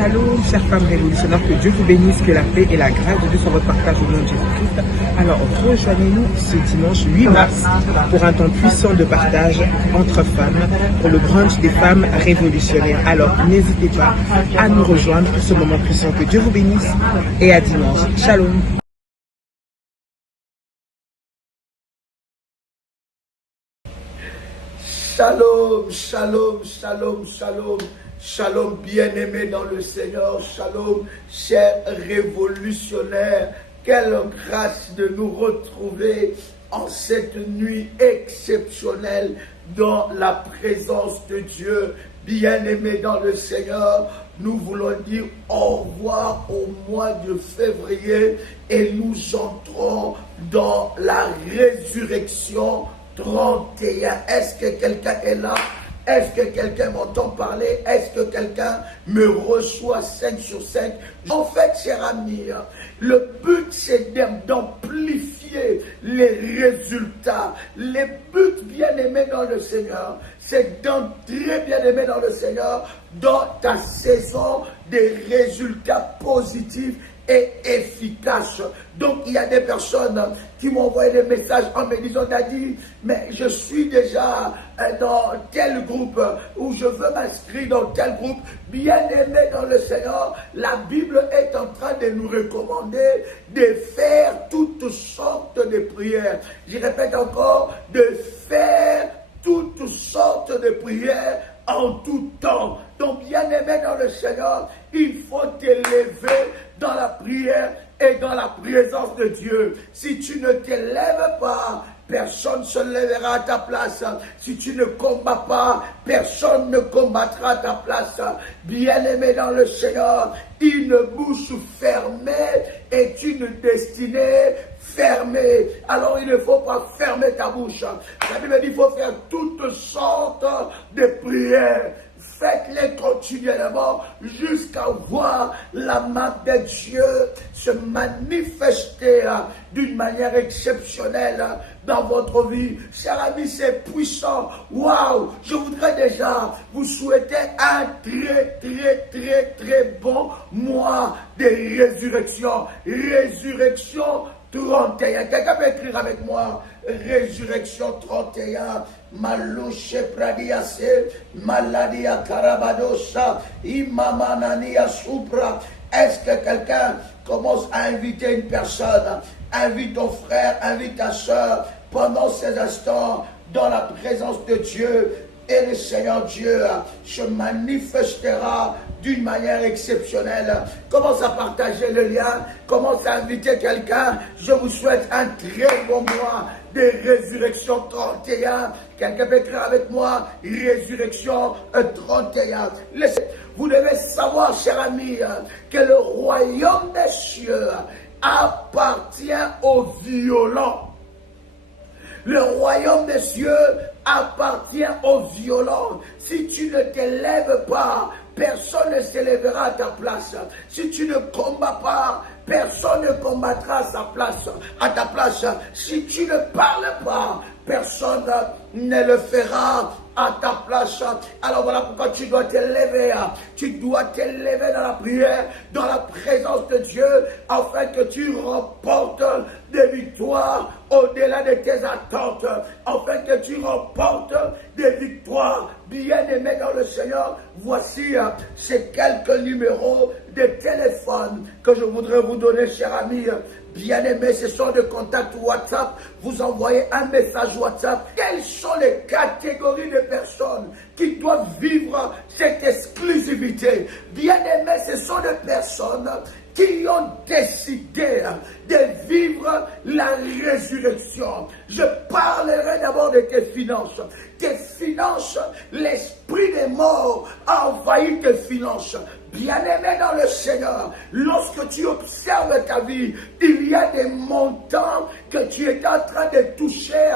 Shalom, chères femmes révolutionnaires, que Dieu vous bénisse, que la paix et la grâce de Dieu soient votre partage au nom de Jésus-Christ. Alors, rejoignez-nous ce dimanche 8 mars pour un temps puissant de partage entre femmes pour le brunch des femmes révolutionnaires. Alors, n'hésitez pas à nous rejoindre pour ce moment puissant. Que Dieu vous bénisse et à dimanche. Shalom. Shalom, shalom, shalom, shalom, shalom, bien-aimés dans le Seigneur, shalom, chers révolutionnaires, quelle grâce de nous retrouver en cette nuit exceptionnelle dans la présence de Dieu. Bien-aimés dans le Seigneur, nous voulons dire au revoir au mois de février et nous entrons dans la résurrection 31. Est-ce que quelqu'un est là? Est-ce que quelqu'un m'entend parler? Est-ce que quelqu'un me reçoit 5 sur 5? En fait, cher ami, le but c'est d'amplifier les résultats. Les buts, bien-aimés dans le Seigneur, c'est d'entrer, bien-aimé dans le Seigneur, dans ta saison des résultats positifs et efficace. Donc il y a des personnes qui m'ont envoyé des messages en me disant: Daddy, mais je suis déjà dans tel groupe ou je veux m'inscrire dans tel groupe. Bien-aimé dans le Seigneur, la Bible est en train de nous recommander de faire toutes sortes de prières. Je répète encore, de faire toutes sortes de prières en tout temps. Donc, bien-aimé dans le Seigneur, il faut t'élever dans la prière et dans la présence de Dieu. Si tu ne t'élèves pas, personne ne se lèvera à ta place. Si tu ne combats pas, personne ne combattra à ta place. Bien-aimé dans le Seigneur, une bouche fermée est une destinée fermée. Alors il ne faut pas fermer ta bouche. La Bible dit qu'il faut faire toutes sortes de prières. Faites-les continuellement jusqu'à voir la main de Dieu se manifester d'une manière exceptionnelle dans votre vie. Chers amis, c'est puissant. Waouh! Je voudrais déjà vous souhaiter un très bon mois de résurrection. Résurrection 31. Quelqu'un peut écrire avec moi? Résurrection 31. Malouche pradiase, maladia karabadosa, imamanania supra. Est-ce que quelqu'un commence à inviter une personne? Invite ton frère, invite ta soeur pendant ces instants dans la présence de Dieu. Et le Seigneur Dieu se manifestera d'une manière exceptionnelle. Commence à partager le lien, commence à inviter quelqu'un. Je vous souhaite un très bon mois de résurrection 31. Quelqu'un peut écrire avec moi, résurrection 31. Vous devez savoir, cher ami, que le royaume des cieux appartient aux violents. Le royaume des cieux appartient aux violents. Si tu ne t'élèves pas, personne ne s'élèvera à ta place. Si tu ne combats pas, personne ne combattra à ta place. Si tu ne parles pas, personne ne le fera à ta place. Alors voilà pourquoi tu dois t'élever. Tu dois t'élever dans la prière, dans la présence de Dieu, afin que tu remportes des victoires au-delà de tes attentes, afin que tu remportes des victoires. Bien-aimés dans le Seigneur, voici ces quelques numéros de téléphone que je voudrais vous donner, chers amis. Bien-aimés, ce sont des contacts WhatsApp. Vous envoyez un message WhatsApp. Quelles sont les catégories de personnes qui doivent vivre cette exclusivité? Bien-aimés, ce sont des personnes qui ont décidé de vivre la résurrection. Je parlerai d'abord de tes finances. Tes finances, l'esprit des morts a envahi tes finances. Bien-aimé dans le Seigneur, lorsque tu observes ta vie, il y a des montants que tu es en train de toucher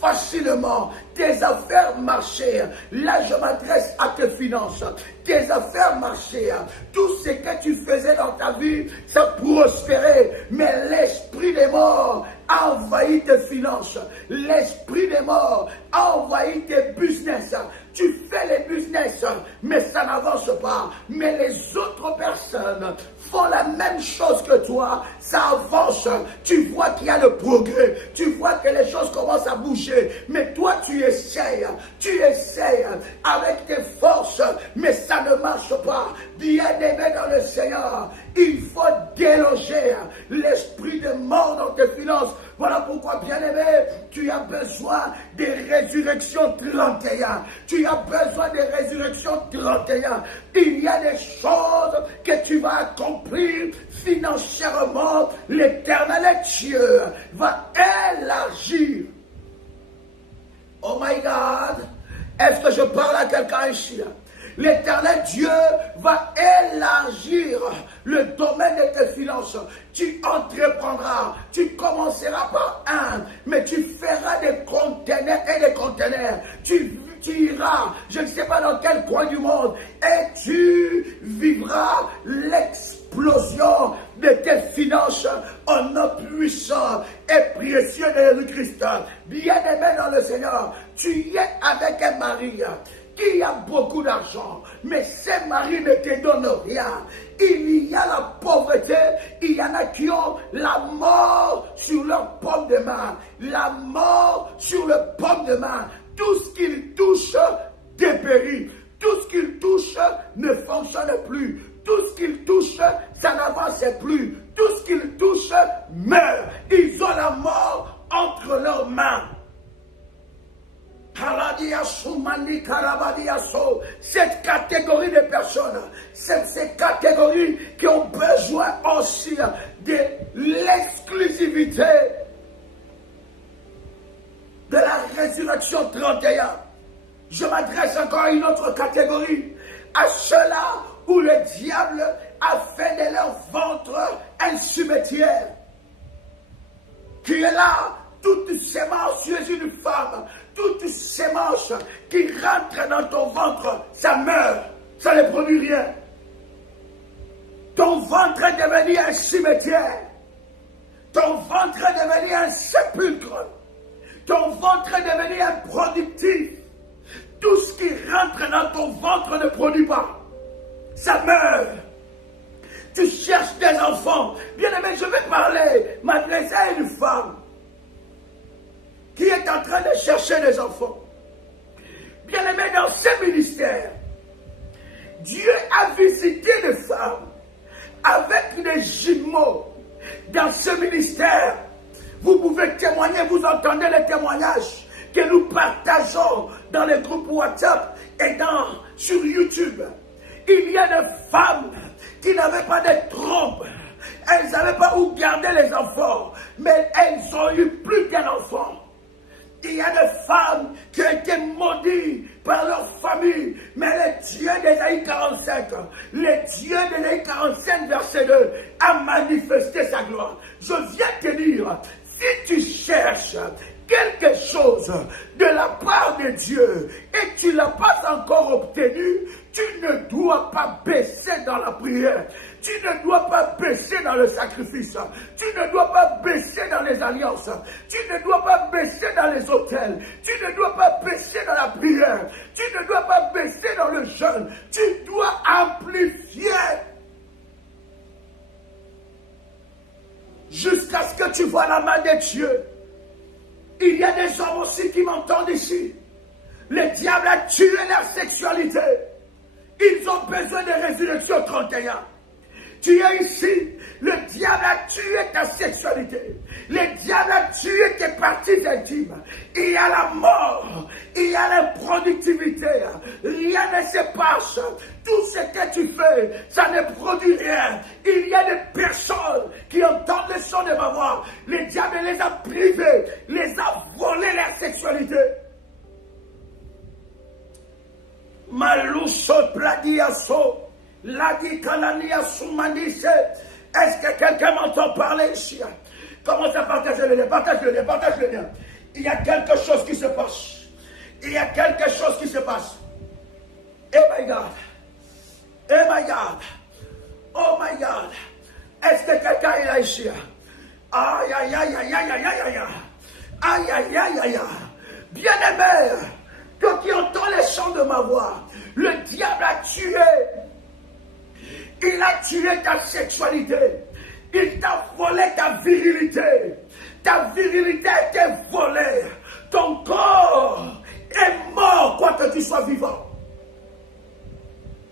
facilement. Tes affaires marchaient. Là, je m'adresse à tes finances. Tes affaires marchaient. Tout ce que tu faisais dans ta vie, ça prospérait. Mais l'esprit des morts a envahi tes finances. L'esprit des morts a envahi tes business. Tu fais les business, mais ça n'avance pas. Mais les autres personnes personnes font la même chose que toi, ça avance, tu vois qu'il y a le progrès, tu vois que les choses commencent à bouger, mais toi tu essayes avec tes forces, mais ça ne marche pas. Bien-aimé dans le Seigneur, il faut déloger l'esprit de mort dans tes finances. Voilà pourquoi, bien-aimé, tu as besoin des résurrections 31. Tu as besoin des résurrections 31. Il y a des choses que tu vas accomplir financièrement. L'Éternel Dieu va élargir. Oh my God! Est-ce que je parle à quelqu'un ici? L'Éternel Dieu va élargir le domaine de tes finances. Tu entreprendras, tu commenceras par un, mais tu feras des conteneurs et des conteneurs. Tu iras, je ne sais pas dans quel coin du monde, et tu vivras l'explosion de tes finances en nom puissant et précieux de Jésus-Christ. Bien-aimé dans le Seigneur, tu es avec un mari qui a beaucoup d'argent, mais ces maris ne te donnent rien. Il y a la pauvreté, il y en a qui ont la mort sur leur paume de main. La mort sur le paume de main. Tout ce qu'ils touchent dépérit. Tout ce qu'ils touchent ne fonctionne plus. Tout ce qu'ils touchent, ça n'avance plus. Tout ce qu'ils touchent meurt. Ils ont la mort entre leurs mains. Cette catégorie de personnes, c'est ces catégories qui ont besoin aussi de l'exclusivité de la résurrection 31. Je m'adresse encore à une autre catégorie, à ceux-là où le diable a fait de leur ventre un cimetière. Qui est là, toute sémence chez une femme, toute sémence qui rentre dans ton ventre, ça meurt, ça ne produit rien. Ton ventre est devenu un cimetière. Ton ventre est devenu un sépulcre. Ton ventre est devenu improductif. Tout ce qui rentre dans ton ventre ne produit pas. Ça meurt. Tu cherches des enfants. Bien aimé, je vais m'adresser à une femme qui est en train de chercher des enfants. Bien aimé, dans ce ministère, Dieu a visité des femmes avec des jumeaux. Dans ce ministère, vous pouvez témoigner, vous entendez les témoignages que nous partageons dans les groupes WhatsApp et sur YouTube. Il y a des femmes qui n'avaient pas de trompe. Elles ne savaient pas où garder les enfants, mais elles ont eu plus d'un enfant. Il y a des femmes qui ont été maudites par leur famille, mais le Dieu d'Ésaïe 45, le Dieu d'Ésaïe 45, verset 2, a manifesté sa gloire. Je viens te dire, si tu cherches quelque chose de la part de Dieu et tu ne l'as pas encore obtenu, tu ne dois pas baisser dans la prière. Tu ne dois pas baisser dans le sacrifice. Tu ne dois pas baisser dans les alliances. Tu ne dois pas baisser dans les hôtels. Tu ne dois pas baisser dans la prière. Tu ne dois pas baisser dans le jeûne. Tu dois amplifier jusqu'à ce que tu vois la main de Dieu. Il y a des hommes aussi qui m'entendent ici. Le diable a tué leur sexualité. Ils ont besoin de résurrection 31. Tu es ici, le diable a tué ta sexualité. Le diable a tué tes parties intimes. Il y a la mort, il y a l'improductivité. Rien ne se passe. Tout ce que tu fais, ça ne produit rien. Il y a des personnes qui entendent le son de ma voix. Le diable les a privés, les a volé leur sexualité. Maloucho Pladiaso. Ladi Kanania Soumandise. Est-ce que quelqu'un m'entend parler ici? Commence à partager le lien, partage le lien, partage le lien. Il y a quelque chose qui se passe. Il y a quelque chose qui se passe. Oh my God. Oh my God. Oh my God. Est-ce que quelqu'un est là ici? Aïe, aïe, aïe, aïe, aïe, aïe, aïe, aïe. Aïe, aïe, aïe, aïe, aïe. Bien-aimé, toi qui entends les chants de ma voix, le diable a tué Il a tué ta sexualité. Il t'a volé ta virilité. Ta virilité a été volée. Ton corps est mort, quoi que tu sois vivant.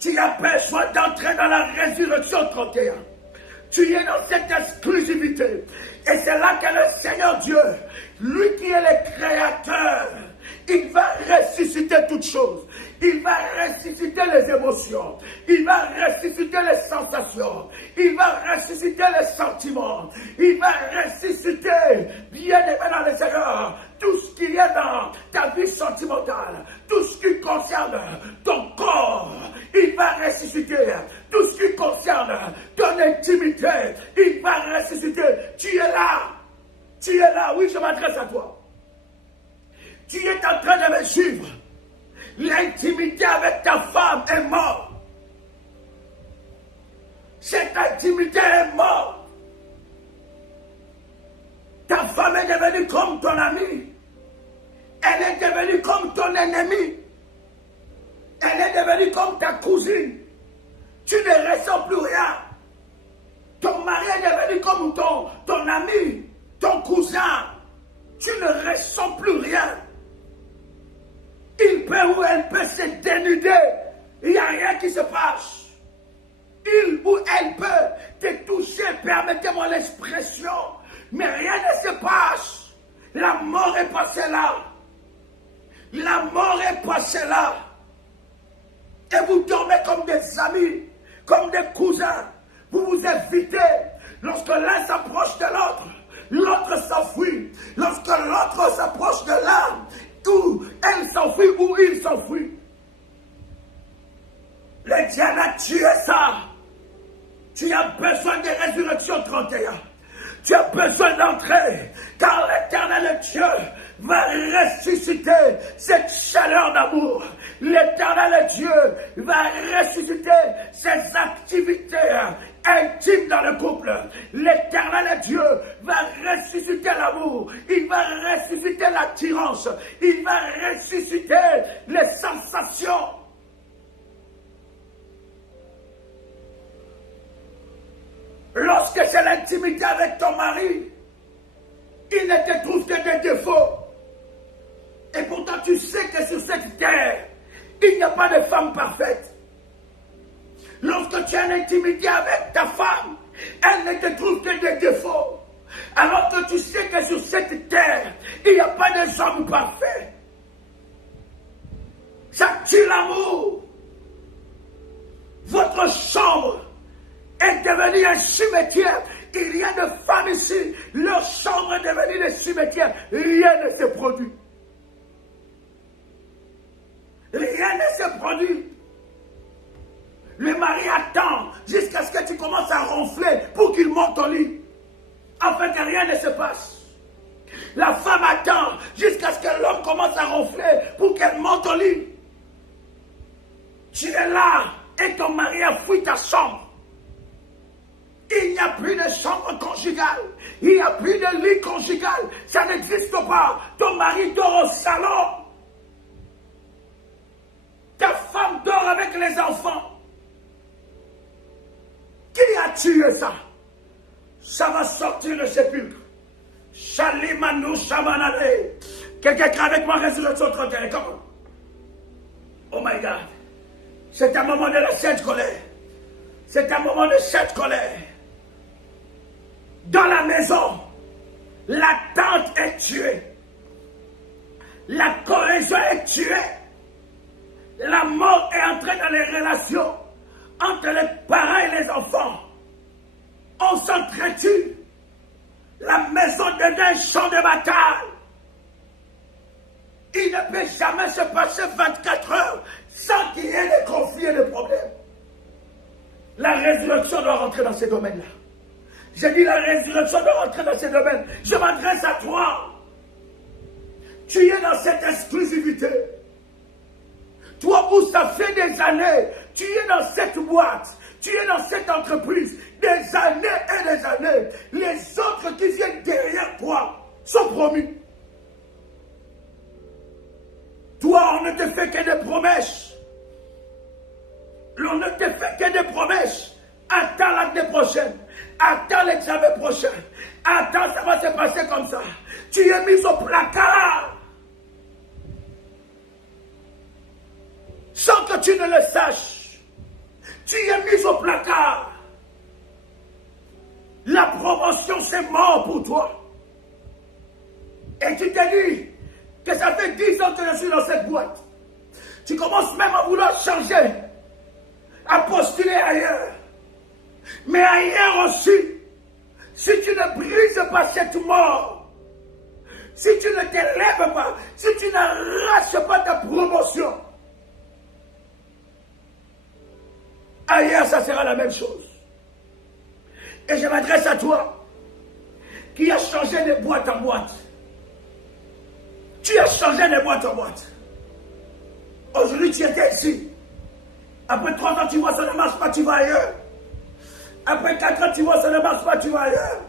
Tu as besoin d'entrer dans la résurrection 31. Tu es dans cette exclusivité. Et c'est là que le Seigneur Dieu, lui qui est le créateur, il va ressusciter toutes choses. Il va ressusciter les émotions. Il va ressusciter les sensations. Il va ressusciter les sentiments. Il va ressusciter, bien aimé dans le Seigneur, tout ce qui est dans ta vie sentimentale, tout ce qui concerne ton corps, il va ressusciter. Tout ce qui concerne ton intimité, il va ressusciter. Tu es là. Tu es là. Oui, je m'adresse à toi. Tu es en train de me suivre. L'intimité avec ta femme est morte. Cette intimité est morte. Ta femme est devenue comme ton amie. Elle est devenue comme ton ennemi. Elle est devenue comme ta cousine. Tu ne ressens plus rien. Ton mari est devenu comme ton ami, ton cousin. Tu ne ressens plus rien. Il peut ou elle peut se dénuder. Il n'y a rien qui se passe. Il ou elle peut te toucher, permettez-moi l'expression, mais rien ne se passe. La mort est passée là. La mort est passée là. Et vous dormez comme des amis, comme des cousins. Vous vous évitez. Lorsque l'un s'approche de l'autre, l'autre s'enfuit. Lorsque l'autre s'approche de l'un, ou elle s'enfuit ou il s'enfuit. Le diable a tué ça. Tu as besoin de résurrection 31. Tu as besoin d'entrer, car l'Éternel Dieu va ressusciter cette chaleur d'amour. L'Éternel Dieu va ressusciter ces activités intimes dans le couple. L'Éternel Dieu va ressusciter l'amour. Il va ressusciter l'attirance. Il va ressusciter les sensations. Lorsque c'est l'intimité avec ton mari, il ne te trouve que des défauts. Et pourtant tu sais que sur cette terre, il n'y a pas de femme parfaite. Lorsque tu as une intimité avec ta femme, elle ne te trouve que des défauts. Alors que tu sais que sur cette terre, il n'y a pas de homme parfait. Ça tue l'amour. Votre chambre est devenue un cimetière. Il y a de femmes ici, leur chambre est devenue un cimetière. Rien ne se produit. Rien ne se produit. Le mari attend jusqu'à ce que tu commences à ronfler pour qu'il monte au lit. Afin que rien ne se passe. La femme attend jusqu'à ce que l'homme commence à ronfler pour qu'elle monte au lit. Tu es là et ton mari a fui ta chambre. Il n'y a plus de chambre conjugale. Il n'y a plus de lit conjugal. Ça n'existe pas. Ton mari dort au salon. Ta femme dort avec les enfants. Qui a tué ça? Ça va sortir le sépulcre. Shalimanu Shamanale. Quelqu'un qui avec moi, résurrection 31. Comment? Oh my God. C'est un moment de la sainte colère. C'est un moment de cette colère. Dans la maison, la tante est tuée. La cohésion est tuée. La mort est entrée dans les relations entre les parents et les enfants. On s'entretue. La maison devient un champ de bataille. Il ne peut jamais se passer 24 heures sans qu'il y ait des conflits et des problèmes. La résurrection doit rentrer dans ces domaines-là. J'ai dit la résurrection doit rentrer dans ces domaines. Je m'adresse à toi. Tu es dans cette exclusivité. Toi où ça fait des années, tu es dans cette boîte, tu es dans cette entreprise, des années et des années. Les autres qui viennent derrière toi sont promis. Toi, on ne te fait que des promesses. On ne te fait que des promesses. l'année prochaine. Attends l'examen prochain. Attends, ça va se passer comme ça. Tu es mis au placard. Sans que tu ne le saches. Tu es mis au placard. La promotion, c'est mort pour toi. Et tu te dis que ça fait 10 ans que je suis dans cette boîte. Tu commences même à vouloir changer, à postuler ailleurs. Mais ailleurs aussi, si tu ne brises pas cette mort, si tu ne t'élèves pas, si tu n'arraches pas ta promotion, ailleurs ça sera la même chose. Et je m'adresse à toi, qui as changé de boîte en boîte. Tu as changé de boîte en boîte. Aujourd'hui, tu étais ici. Après 3 ans, tu vois, ça ne marche pas, tu vas ailleurs. Après 4 ans, tu vois, ça ne marche pas, tu vas ailleurs.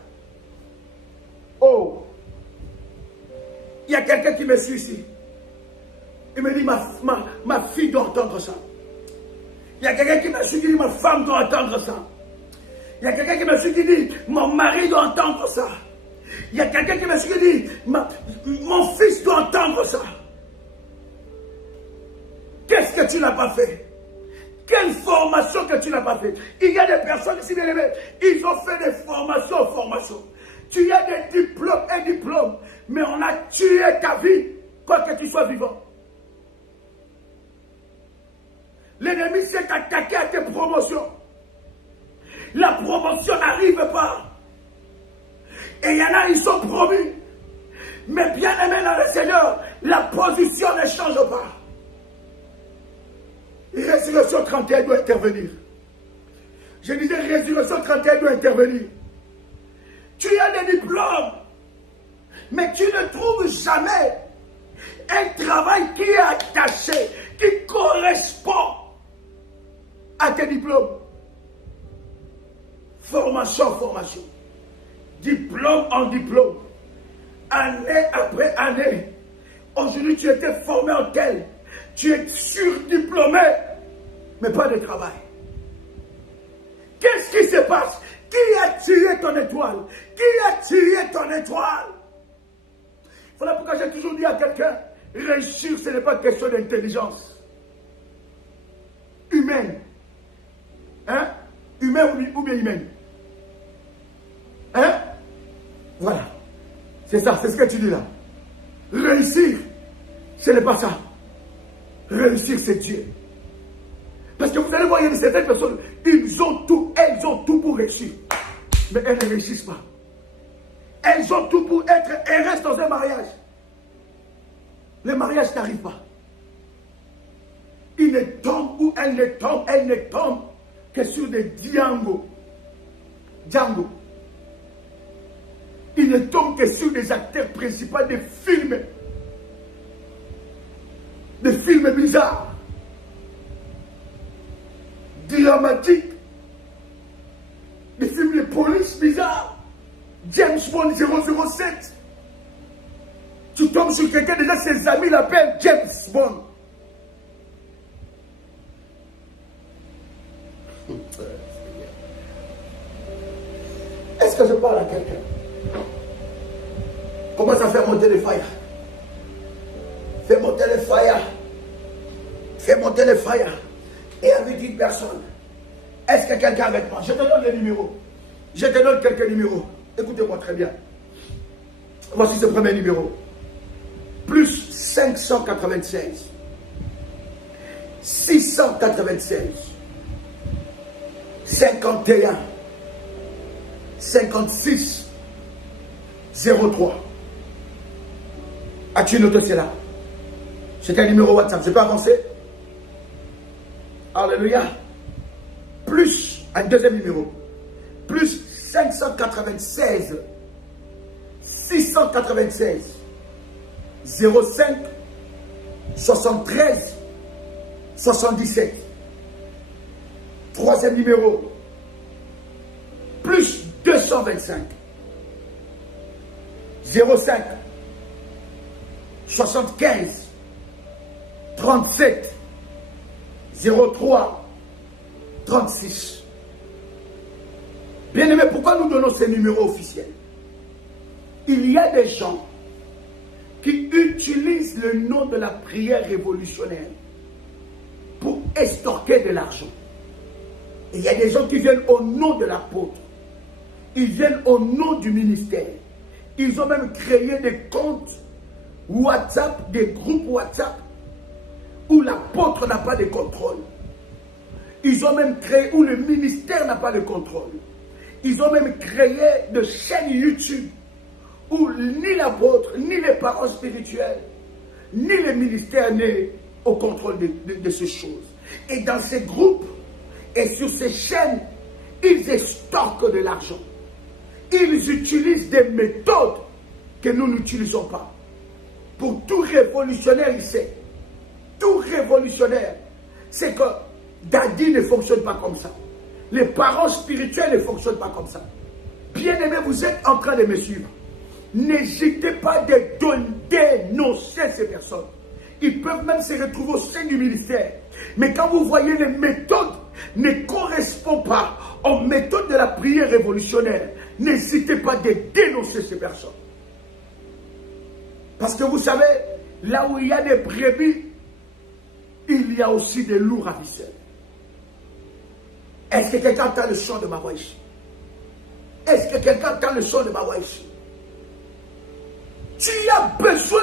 Oh! Il y a quelqu'un qui me suit ici. Il me dit, ma fille doit entendre ça. Il y a quelqu'un qui me suit qui dit, ma femme doit entendre ça. Il y a quelqu'un qui me suit qui dit, mon mari doit entendre ça. Il y a quelqu'un qui me suit qui dit, mon fils doit entendre ça. Qu'est-ce que tu n'as pas fait? Quelle formation que tu n'as pas fait? Il y a des personnes ici, bien aimées, ils ont fait des formations. Tu as des diplômes, mais on a tué ta vie, quoi que tu sois vivant. L'ennemi s'est attaqué à tes promotions. La promotion n'arrive pas. Et il y en a, ils sont promis. Mais bien aimé dans le Seigneur, la position ne change pas. Résurrection 31 doit intervenir. Je disais, Résurrection 31 doit intervenir. Tu as des diplômes, mais tu ne trouves jamais un travail qui est attaché, qui correspond à tes diplômes. Formation. Diplôme en diplôme. Année après année. Aujourd'hui, tu étais formé en tel. Tu es surdiplômé, mais pas de travail. Qu'est-ce qui se passe? Qui a tiré ton étoile? Voilà pourquoi j'ai toujours dit à quelqu'un, réussir, ce n'est pas question d'intelligence humaine. Hein? Humaine ou bien humaine? Hein? Voilà. C'est ça, c'est ce que tu dis là. Réussir, ce n'est pas ça. Réussir, c'est Dieu. Parce que vous allez voir, il y a certaines personnes, elles ont tout pour réussir. Mais elles ne réussissent pas. Elles ont tout pour être, elles restent dans un mariage. Le mariage n'arrive pas. Il ne tombe ou elle ne tombe que sur des Django. Il ne tombe que sur des acteurs principaux des films. Des films bizarres. Dramatiques. Des films de police bizarres. James Bond 007. Tu tombes sur quelqu'un, déjà ses amis l'appellent James Bond. Est-ce que je parle à quelqu'un? Commence à faire monter les failles. Fais monter les failles. Fais monter les failles. Et avec une personne. Est-ce que quelqu'un avec moi? Je te donne les numéros. Je te donne quelques numéros. Écoutez-moi très bien. Voici ce premier numéro. Plus 596. 696. 51. 56. 03. As-tu noté cela? C'est un numéro WhatsApp. Je peux avancer? Alléluia. Plus un deuxième numéro. Plus 596 696 05 73 77. Troisième numéro. Plus 225 05 75 37 03 36. Bien-aimés, pourquoi nous donnons ces numéros officiels? Il y a des gens qui utilisent le nom de la prière révolutionnaire pour extorquer de l'argent. Et il y a des gens qui viennent au nom de l'apôtre. Ils viennent au nom du ministère. Ils ont même créé des comptes WhatsApp, des groupes WhatsApp, où l'apôtre n'a pas de contrôle. Ils ont même créé, où le ministère n'a pas de contrôle. Ils ont même créé de chaînes YouTube, où ni l'apôtre, ni les parents spirituels, ni le ministère n'est au contrôle de ces choses. Et dans ces groupes, et sur ces chaînes, ils extorquent de l'argent. Ils utilisent des méthodes que nous n'utilisons pas. Pour tout révolutionnaire, il sait. Tout révolutionnaire, c'est que Daddy ne fonctionne pas comme ça. Les parents spirituels ne fonctionnent pas comme ça. Bien-aimés, vous êtes en train de me suivre. N'hésitez pas à dénoncer ces personnes. Ils peuvent même se retrouver au sein du ministère. Mais quand vous voyez les méthodes ne correspondent pas aux méthodes de la prière révolutionnaire, n'hésitez pas à dénoncer ces personnes. Parce que vous savez, là où il y a des brebis, il y a aussi des loups ravisseurs. Est-ce que quelqu'un entend le son de ma voix ici? Est-ce que quelqu'un entend le son de ma voix ici? Tu as besoin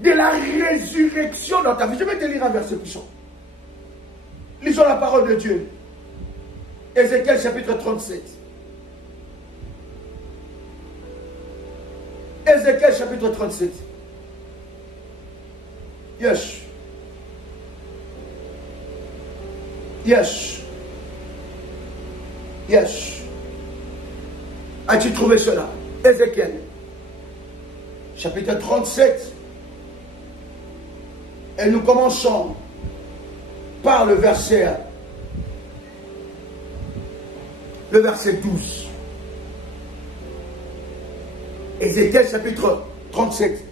de la résurrection dans ta vie. Je vais te lire un verset puissant. Lisons la parole de Dieu. Ézéchiel chapitre 37. Ézéchiel chapitre 37. Yes. Yes. Yes. As-tu trouvé cela? Ézéchiel chapitre 37. Et nous commençons par le verset 12. Ézéchiel chapitre 37,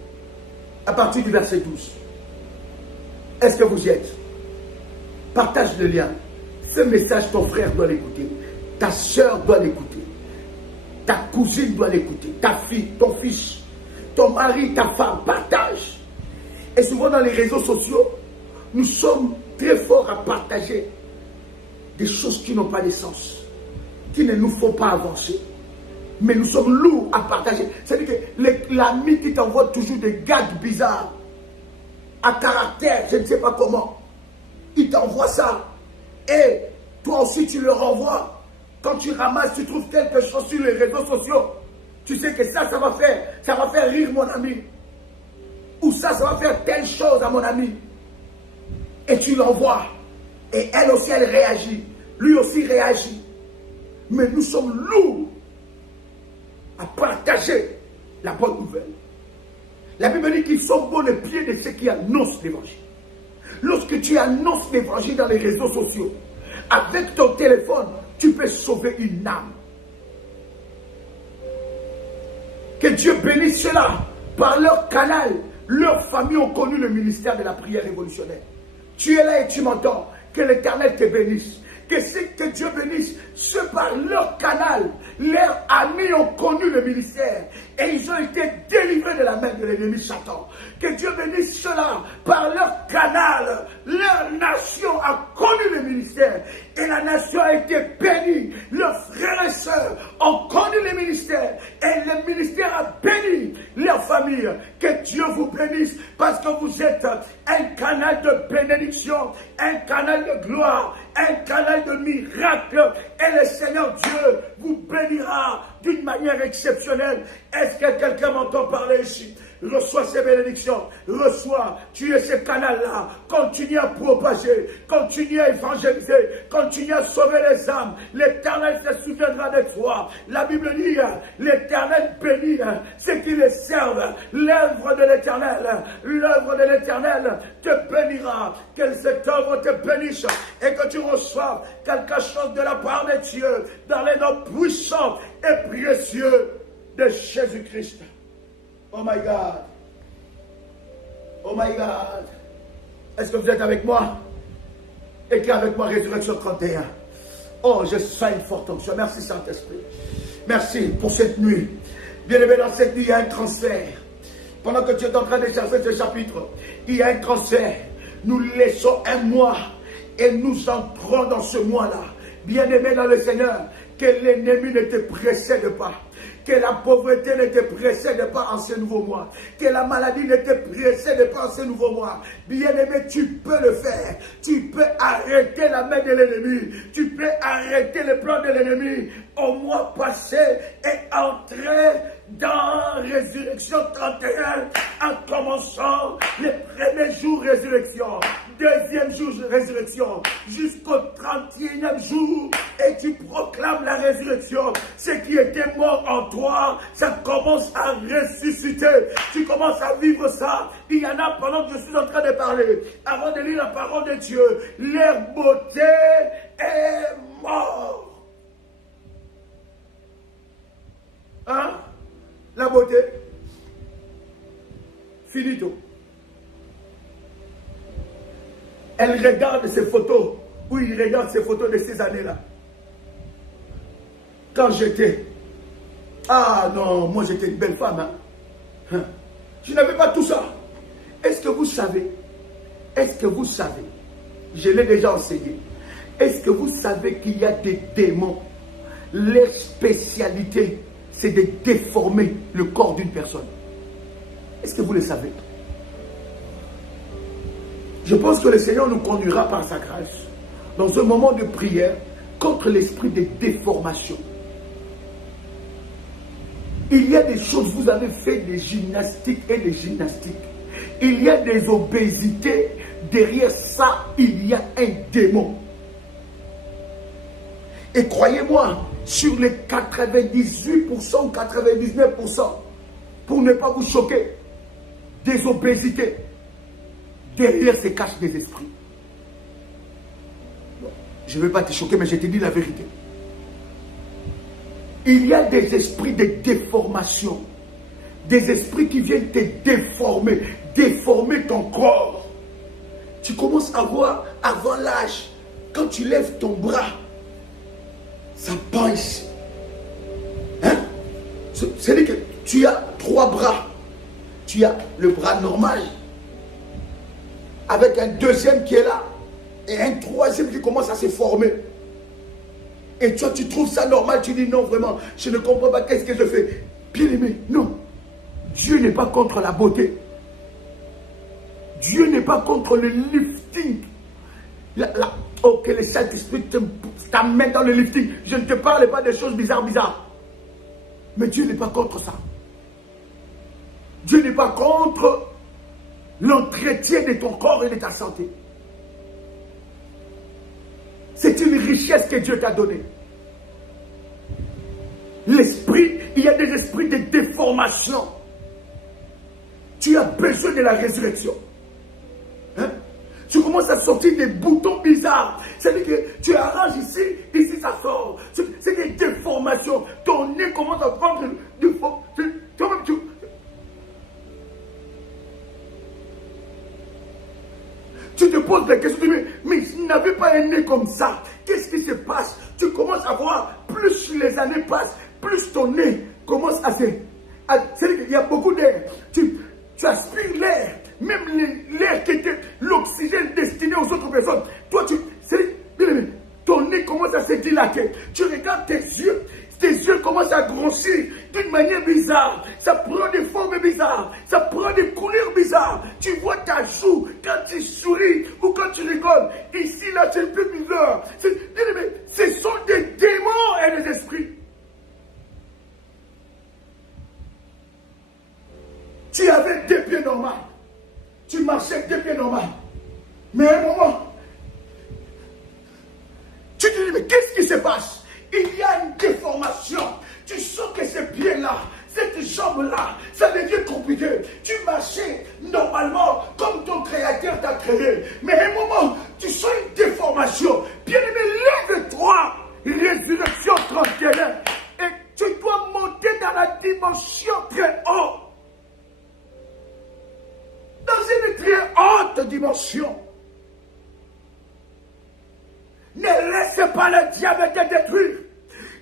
à partir du verset 12. Est-ce que vous y êtes? Partage le lien. Ce message, ton frère doit l'écouter. Ta soeur doit l'écouter. Ta cousine doit l'écouter. Ta fille, ton fils, ton mari, ta femme, partage. Et souvent dans les réseaux sociaux, nous sommes très forts à partager des choses qui n'ont pas de sens, qui ne nous font pas avancer. Mais nous sommes lourds à partager. C'est-à-dire que l'ami qui t'envoie toujours des gags bizarres, à caractère, je ne sais pas comment, il t'envoie ça. Et toi aussi tu le renvoies. Quand tu ramasses, tu trouves quelque chose sur les réseaux sociaux. Tu sais que ça va faire rire mon ami. Ou ça va faire telle chose à mon ami. Et tu l'envoies. Et elle aussi, elle réagit. Lui aussi réagit. Mais nous sommes lourds à partager la bonne nouvelle. La Bible dit qu'ils sont bons les pieds de ceux qui annoncent l'évangile. Lorsque tu annonces l'évangile dans les réseaux sociaux, avec ton téléphone, tu peux sauver une âme. Que Dieu bénisse cela. Par leur canal, leurs familles ont connu le ministère de la prière révolutionnaire. Tu es là et tu m'entends. Que l'Éternel te bénisse. Que Dieu bénisse ceux par leur canal. Leurs amis ont connu le ministère et ils ont été délivrés de la main de l'ennemi Satan. Que Dieu bénisse ceux-là par leur canal. Leur nation a connu le ministère et la nation a été bénie. Leurs frères et sœurs ont connu le ministère et le ministère a béni leur famille. Que Dieu vous bénisse parce que vous êtes un canal de bénédiction, un canal de gloire, un canal de miracle et le Seigneur Dieu vous bénira d'une manière exceptionnelle. Est-ce que quelqu'un m'entend parler ici? Reçois ces bénédictions, reçois, tu es ce canal-là, continue à propager, continue à évangéliser, continue à sauver les âmes, l'Éternel se souviendra de toi. La Bible dit, l'Éternel bénit ceux qui les servent, l'œuvre de l'Éternel te bénira, que cette œuvre te bénisse et que tu reçoives quelque chose de la part de Dieu dans les noms puissants et précieux de Jésus-Christ. Oh my God. Oh my God. Est-ce que vous êtes avec moi? Écris avec moi Résurrection 31. Oh, je sens une forte onction. Merci Saint-Esprit. Merci pour cette nuit. Bien-aimé, dans cette nuit, il y a un transfert. Pendant que tu es en train de chercher ce chapitre, il y a un transfert. Nous laissons un mois et nous entrons dans ce mois-là. Bien-aimé dans le Seigneur, que l'ennemi ne te précède pas. Que la pauvreté ne te précède pas en ce nouveau mois. Que la maladie ne te précède pas en ce nouveau mois. Bien-aimé, tu peux le faire. Tu peux arrêter la main de l'ennemi. Tu peux arrêter le plan de l'ennemi. Au mois passé et entrer dans Résurrection 31 en commençant les premiers jours Résurrection. Deuxième jour Résurrection. Jusqu'au 31e jour. Et tu proclames la résurrection. Ce qui était mort en toi, ça commence à ressusciter. Tu commences à vivre ça. Il y en a pendant que je suis en train de parler. Avant de lire la parole de Dieu. Leur beauté est morte. Hein? La beauté. Finito. Elle regarde ces photos. Ou il regarde ces photos de ces années-là. Quand j'étais... Ah non, moi j'étais une belle femme. Hein? Je n'avais pas tout ça. Est-ce que vous savez? Est-ce que vous savez? Je l'ai déjà enseigné. Est-ce que vous savez qu'il y a des démons? Leur spécialité, c'est de déformer le corps d'une personne. Est-ce que vous le savez? Je pense que le Seigneur nous conduira par sa grâce dans un moment de prière contre l'esprit de déformation. Il y a des choses, vous avez fait des gymnastiques et des gymnastiques. Il y a des obésités. Derrière ça, il y a un démon. Et croyez-moi, sur les 98% ou 99%, pour ne pas vous choquer, des obésités, derrière se cachent des esprits. Je ne veux pas te choquer, mais je te dis la vérité. Il y a des esprits de déformation. Des esprits qui viennent te déformer. Déformer ton corps. Tu commences à voir avant l'âge. Quand tu lèves ton bras, ça penche. Hein? C'est-à-dire que tu as 3 bras. Tu as le bras normal. Avec un deuxième qui est là. Et un troisième qui commence à se former. Et toi, tu trouves ça normal, tu dis non, vraiment, je ne comprends pas, qu'est-ce que je fais? Bien aimé, non. Dieu n'est pas contre la beauté. Dieu n'est pas contre le lifting. Ok, le Saint-Esprit t'amène dans le lifting. Je ne te parle pas des choses bizarres. Mais Dieu n'est pas contre ça. Dieu n'est pas contre l'entretien de ton corps et de ta santé. C'est une richesse que Dieu t'a donnée. L'esprit, il y a des esprits de déformation. Tu as besoin de la résurrection. Hein? Tu commences à sortir des boutons bizarres. C'est-à-dire que tu arranges ici, ici ça sort. C'est des déformations. Ton nez commence à prendre du faux. Toi-même, tu te poses la question, mais je n'avais pas un nez comme ça. Qu'est-ce qui se passe? Tu commences à voir, plus les années passent, plus ton nez commence à se... C'est-à-dire qu'il y a beaucoup d'air. Tu aspires l'air, même l'air qui était l'oxygène destiné aux autres personnes. Toi, ton nez commence à se dilater. Tu regardes tes yeux commencent à grossir d'une manière bizarre. Ça prend des formes bizarres. Ça prend des couleurs bizarres. Tu vois ta joue quand tu souris ou quand tu rigoles. Ici, là, c'est un peu bizarre. Ce sont des démons et des esprits. Tu avais 2 pieds normaux. Tu marchais avec 2 pieds normaux. Mais à un moment, tu te dis, mais qu'est-ce qui se passe? Il y a une déformation. Tu sens que ces pieds-là, cette jambe-là, ça devient compliqué. Tu marchais normalement comme ton créateur t'a créé. Mais à un moment, tu sens une déformation. Bien-aimé, lève-toi. Résurrection 31. Et tu dois monter dans la dimension très haute. Dans une très haute dimension. Ne laisse pas pas le diable te détruire.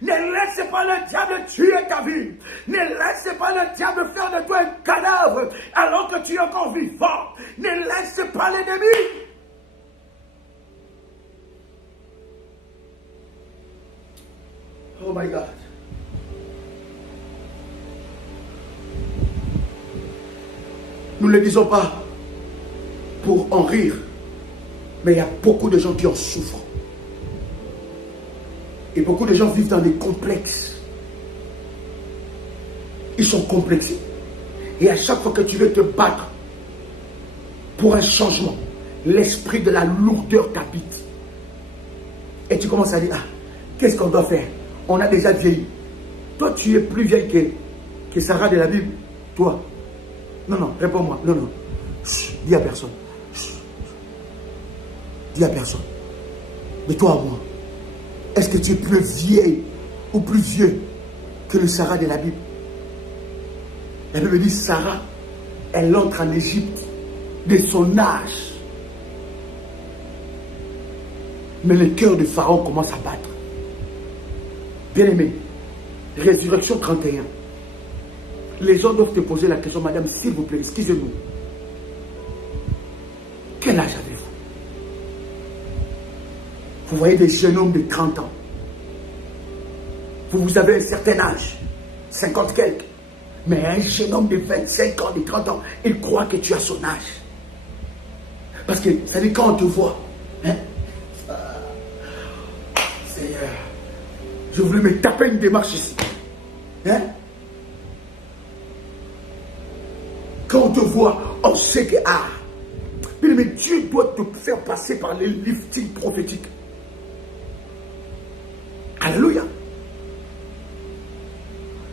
Ne laissez pas le diable tuer ta vie. Ne laissez pas le diable faire de toi un cadavre alors que tu es encore vivant. Ne laissez pas l'ennemi. Oh my God. Nous ne le disons pas pour en rire, mais il y a beaucoup de gens qui en souffrent. Et beaucoup de gens vivent dans des complexes. Ils sont complexés. Et à chaque fois que tu veux te battre pour un changement, l'esprit de la lourdeur t'habite. Et tu commences à dire, ah, qu'est-ce qu'on doit faire? On a déjà vieilli. Toi, tu es plus vieille que Sarah de la Bible. Toi. Non, non, réponds-moi. Non, non. Chut, dis à personne. Chut. Dis à personne. Mais toi, moi. Est-ce que tu es plus vieille ou plus vieux que le Sarah de la Bible? La Bible dit Sarah, elle entre en Égypte de son âge. Mais le cœur de Pharaon commence à battre. Bien-aimé, Résurrection 31. Les gens doivent te poser la question, madame, s'il vous plaît, excusez-nous. Quel âge avez-vous? Vous voyez des jeunes hommes de 30 ans. Vous avez un certain âge, 50 quelques. Mais un jeune homme de 25 ans, de 30 ans, il croit que tu as son âge. Parce que, ça dit, quand on te voit, hein, Seigneur, je voulais me taper une démarche ici. Hein? Quand on te voit, on sait que, ah, mais Dieu doit te faire passer par les liftings prophétiques. Alléluia.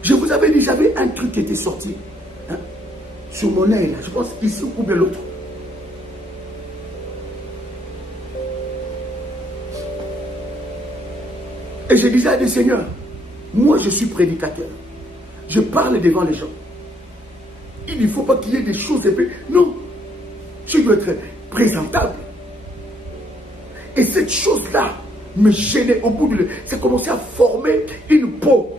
Je vous avais dit, j'avais un truc qui était sorti, hein, sur mon œil, là, je pense ici ou bien l'autre. Et je disais à des seigneurs, moi je suis prédicateur, je parle devant les gens. Il ne faut pas qu'il y ait des choses épais. Non, tu dois être présentable. Et cette chose-là me gênait au bout de... Ça commençait à former une peau.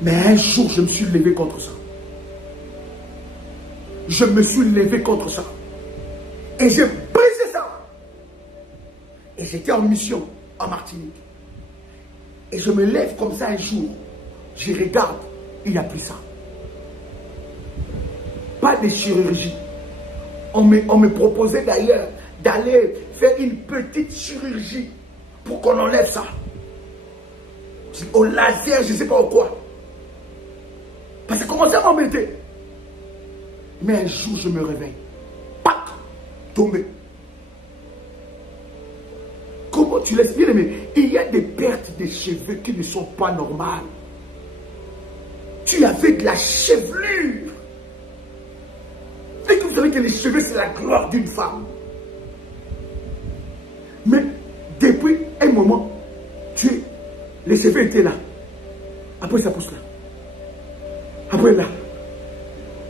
Mais un jour, je me suis levé contre ça. Je me suis levé contre ça. Et j'ai brisé ça. Et j'étais en mission en Martinique. Et je me lève comme ça un jour. Je regarde, il n'y a plus ça. Pas de chirurgie. On me proposait d'ailleurs d'aller faire une petite chirurgie pour qu'on enlève ça. Au laser, je ne sais pas au quoi. Parce que ça commençait à m'embêter. Mais un jour, je me réveille. Pac! Tombé. Comment tu laisses bien aimer? Il y a des pertes de cheveux qui ne sont pas normales. Tu avais de la chevelure. Et que vous savez que les cheveux, c'est la gloire d'une femme. Mais depuis un moment, les cheveux étaient là. Après, ça pousse là. Après là.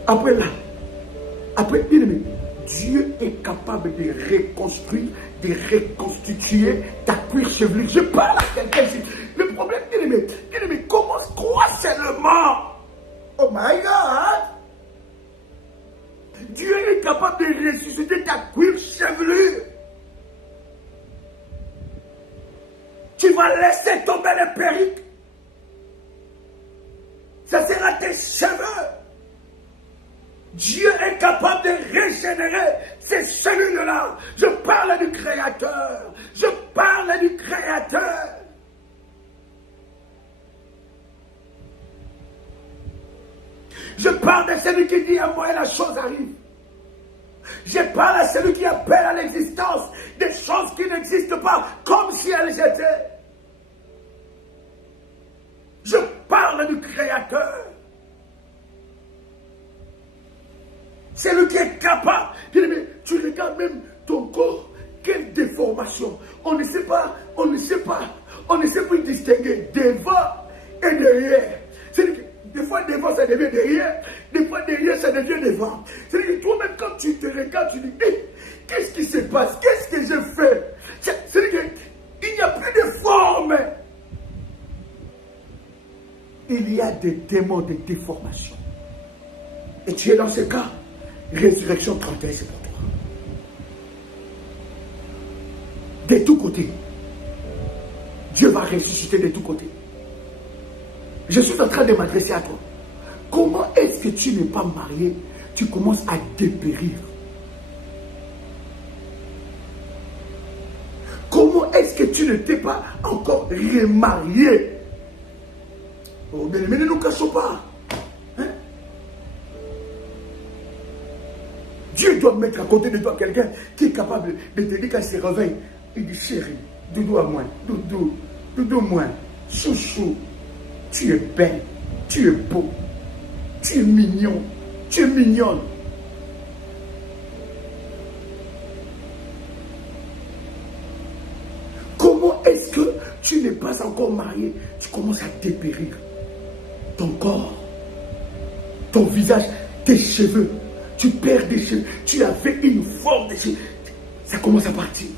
Après là. Après, bien aimé, Dieu est capable de reconstruire, de reconstituer ta cuir chevelure. Je parle à quelqu'un ici. Le problème, bien aimé, commence crois seulement. Oh my God! Dieu est capable de ressusciter ta cuir chevelure. Tu vas laisser tomber les perruques. Ça sera tes cheveux. Dieu est capable de régénérer ces cellules-là. Je parle du Créateur. Je parle du Créateur. Je parle de celui qui dit à moi et la chose arrive. Je parle à celui qui appelle à l'existence des choses qui n'existent pas comme si elles étaient. Je parle du Créateur. C'est lui qui est capable. Tu regardes même ton corps, quelle déformation. On ne sait pas plus distinguer devant et derrière. Des fois devant ça devient derrière, des fois derrière ça devient devant. C'est-à-dire que toi-même quand tu te regardes, tu dis, qu'est-ce qui se passe? Qu'est-ce que je fais? C'est-à-dire qu'il n'y a plus de forme. Il y a des démons de déformation. Et tu es dans ce cas. Résurrection 31, c'est pour toi. De tous côtés. Dieu va ressusciter de tous côtés. Je suis en train de m'adresser à toi. Comment est-ce que tu n'es pas marié? Tu commences à dépérir. Comment est-ce que tu ne t'es pas encore remarié? Oh, mais ne nous cachons pas. Hein? Dieu doit mettre à côté de toi quelqu'un qui est capable de te dire quand il se réveille. Il dit chérie, doudou à moi, doudou moi, chouchou, tu es belle, tu es beau, tu es mignon, tu es mignonne. Comment est-ce que tu n'es pas encore marié? Tu commences à dépérir. Ton corps, ton visage, tes cheveux, tu perds des cheveux, tu avais une forme de cheveux, ça commence à partir.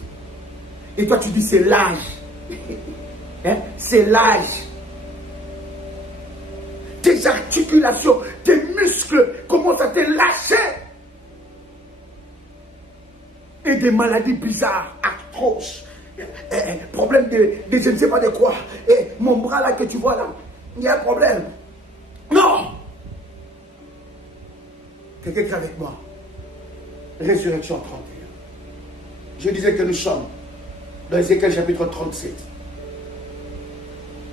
Et toi tu dis c'est l'âge. Hein? C'est l'âge. Tes articulations, tes muscles commencent à te lâcher. Et des maladies bizarres, atroces. Problème de je ne sais pas de quoi. Et mon bras là que tu vois là, il y a un problème. Non! Quelqu'un qui est avec moi. Résurrection 31. Je disais que nous sommes dans Ézéchiel chapitre 37.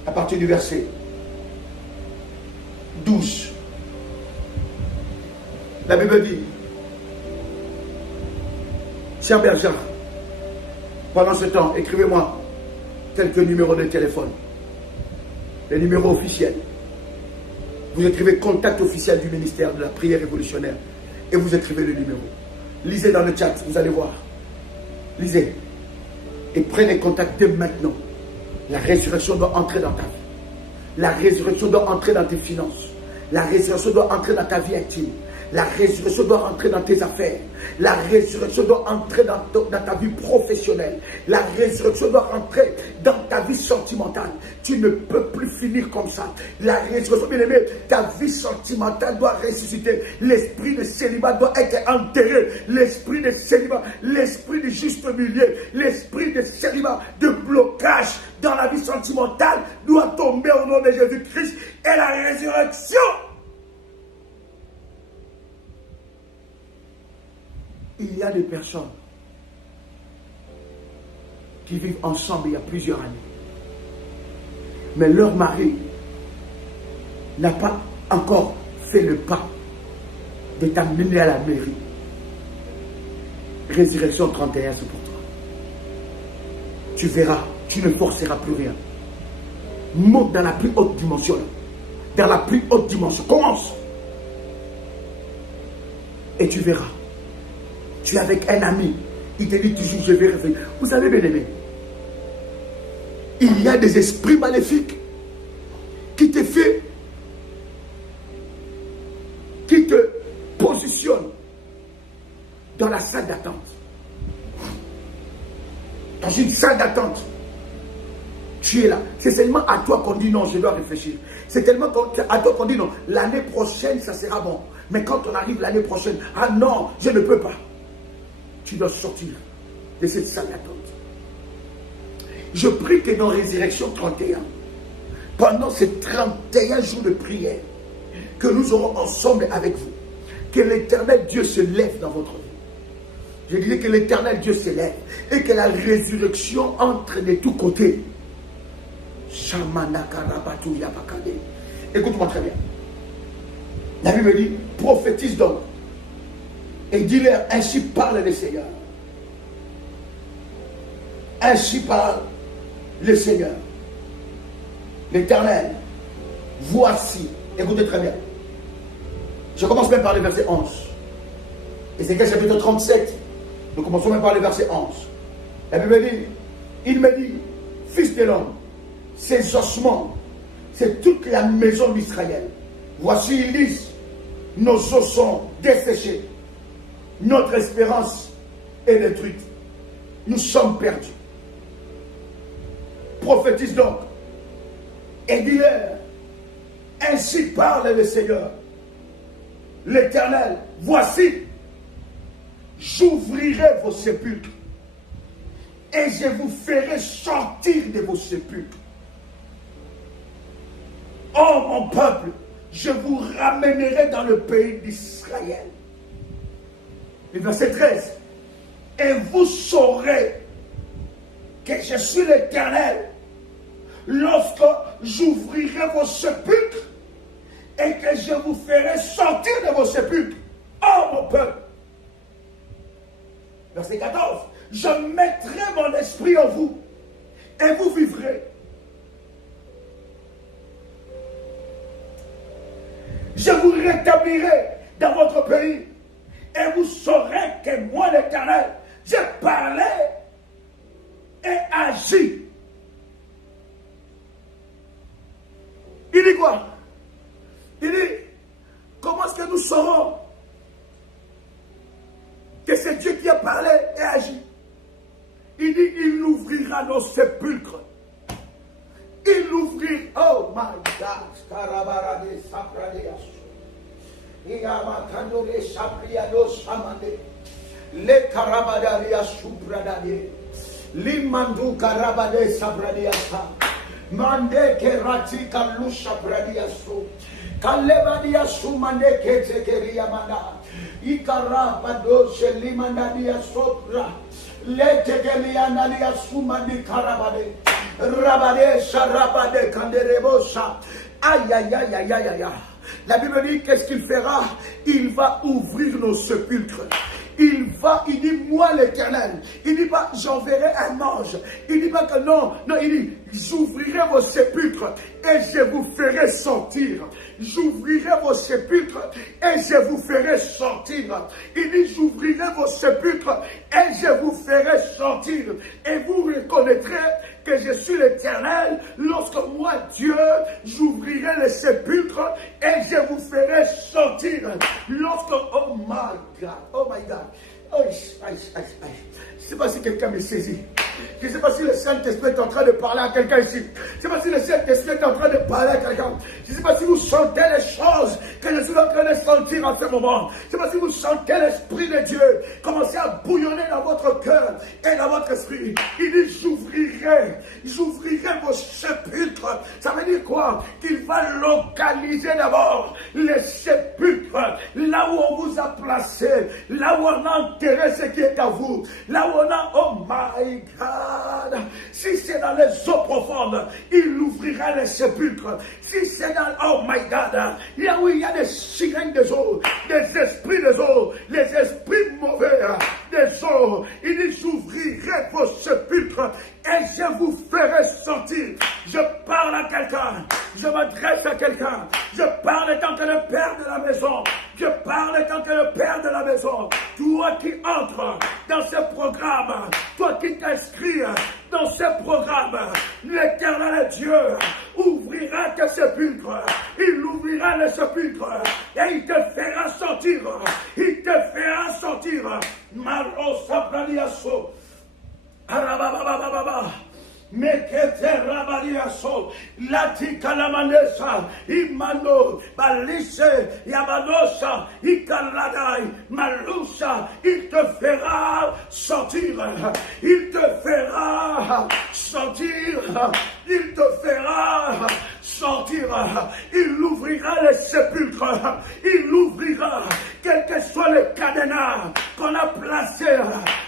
À partir du verset 12. La Bible dit, Cher Berger, pendant ce temps, écrivez-moi quelques numéros de téléphone. Les numéros officiels. Vous écrivez contact officiel du ministère de la prière révolutionnaire. Et vous écrivez le numéro. Lisez dans le chat, vous allez voir. Lisez. Et prenez contact dès maintenant. La résurrection doit entrer dans ta vie. La résurrection doit entrer dans tes finances. La résurrection doit entrer dans ta vie intime. La résurrection doit entrer dans tes affaires. La résurrection doit entrer dans ta vie professionnelle. La résurrection doit entrer dans ta vie sentimentale. Tu ne peux plus finir comme ça. La résurrection, bien aimé, ta vie sentimentale doit ressusciter. L'esprit de célibat doit être enterré. L'esprit de célibat, l'esprit de juste milieu, l'esprit de célibat, de blocage dans la vie sentimentale doit tomber au nom de Jésus-Christ. Et la résurrection. Il y a des personnes qui vivent ensemble il y a plusieurs années. Mais leur mari n'a pas encore fait le pas de t'amener à la mairie. Résurrection 31, c'est pour toi. Tu verras, tu ne forceras plus rien. Monte dans la plus haute dimension. Dans la plus haute dimension. Commence. Et tu verras. Tu es avec un ami, il te dit toujours je vais revenir. Vous savez, bien aimé, il y a des esprits maléfiques qui te fait, qui te positionnent dans la salle d'attente. Dans une salle d'attente. Tu es là. C'est seulement à toi qu'on dit non, je dois réfléchir. C'est tellement à toi qu'on dit non, l'année prochaine ça sera bon. Mais quand on arrive l'année prochaine, ah non, je ne peux pas. Tu dois sortir de cette salle d'attente. Je prie que dans Résurrection 31, pendant ces 31 jours de prière, que nous aurons ensemble avec vous, que l'Éternel Dieu se lève dans votre vie. Je disais que l'Éternel Dieu se lève et que la résurrection entre de tous côtés. Écoute-moi très bien. La Bible dit, prophétise donc. Et dis-leur, ainsi parle le Seigneur. Ainsi parle le Seigneur. L'Éternel. Voici. Écoutez très bien. Je commence même par le verset 11. Ézéchiel chapitre 37. Nous commençons même par le verset 11. La Bible dit, il me dit, fils de l'homme, ces ossements, c'est toute la maison d'Israël. Voici, ils disent, nos os sont desséchés. Notre espérance est détruite. Nous sommes perdus. Prophétise donc et dis-leur, ainsi parle le Seigneur, l'Éternel, voici, j'ouvrirai vos sépulcres et je vous ferai sortir de vos sépulcres. Oh mon peuple, je vous ramènerai dans le pays d'Israël. Le verset 13. Et vous saurez que je suis l'Éternel lorsque j'ouvrirai vos sépulcres et que je vous ferai sortir de vos sépulcres. Oh mon peuple. Verset 14. Je mettrai mon esprit en vous et vous vivrez. Je vous rétablirai dans votre pays et vous saurez que moi l'Éternel, j'ai parlé et agi. Il dit quoi? Il dit, comment est-ce que nous saurons que c'est Dieu qui a parlé et agi? Il dit, il ouvrira nos sépulcres. Il ouvrira, oh my God, Karabarade Sapradeas. Iamakandore Sapriado Samande. Le Karabadaria Supradade. Limandu Karabade Sapradiasa. Mande Kerati Kalusha Pradiaso. Kalebadia Sumande Ketekeria Manda. Ikarabado Shelimandadia Sopra. Le Tekelianadia Sumandi Karabade. Rabade Sarabade Kanderebosa. Aïe aïe aïe aïe aïe aïe. La Bible dit qu'est-ce qu'il fera? Il va ouvrir nos sépulcres. Il dit moi l'Éternel. Il dit pas j'enverrai un ange. Il dit pas que non, il dit j'ouvrirai vos sépulcres et je vous ferai sortir. J'ouvrirai vos sépulcres et je vous ferai sortir. Il dit j'ouvrirai vos sépulcres et je vous ferai sortir. Et vous reconnaîtrez que je suis l'Éternel lorsque moi Dieu j'ouvrirai les sépulcres et je vous ferai sortir. Lorsque, oh my God, oh, je ne sais pas si quelqu'un me saisit. Je ne sais pas si le Saint-Esprit est en train de parler à quelqu'un ici. Je ne sais pas si le Saint-Esprit est en train de parler à quelqu'un. Je ne sais pas si vous sentez les choses que je suis en train de sentir en ce moment. Je ne sais pas si vous sentez l'Esprit de Dieu commencer à bouillonner dans votre cœur et dans votre esprit. Il dit j'ouvrirai vos sépulcres. Ça veut dire quoi? Qu'il va localiser d'abord les sépulcres, là où on vous a placé, là où on a enterré ce qui est à vous, là où on a, oh my God, si c'est dans les eaux profondes, il ouvrira les sépulcres. Si c'est dans, oh my God, là où il y a des sirènes des eaux, des esprits des eaux, les esprits mauvais des eaux, il dit j'ouvrirai vos sépulcres et je vous ferai sortir. Je parle à quelqu'un, je m'adresse à quelqu'un, je parle tant que le père de la maison, je parle tant que le père de la maison, toi qui entres dans ce programme, toi qui t'inscris dans ce programme, l'Éternel Dieu ouvrira tes sépulcres, il ouvrira les sépulcres et il te fera sortir, il te fera sortir. Malo sapraliaso, arababababa. Mekete rabaliaso, lati kalamanesa, imano, balise, yamanosha, ikaladai, malusa, il te fera sortir, il te fera sortir, il te fera sortir, il ouvrira les sépulcres, il ouvrira, quel que soit le cadenas qu'on a placé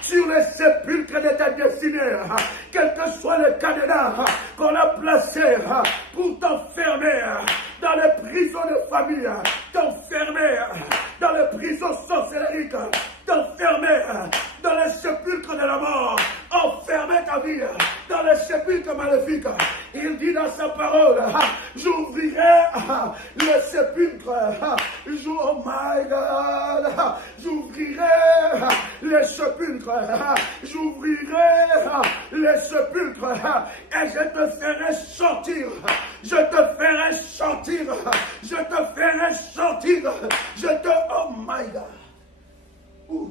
sur les sépulcres de ta destinée, quel que soit le cadenas qu'on a placé pour t'enfermer dans les prisons de famille, t'enfermer dans les prisons sorcériques, t'enfermer dans les sépulcres de la mort, enfermer ta vie dans les sépulcres maléfiques. Il dit dans sa parole, j'ouvrirai les sépulcres, oh my God, j'ouvrirai les sépulcres, j'ouvrirai les sépulcres et je te ferai sortir, je te ferai sortir, je te ferai sortir, oh my God. Ouh.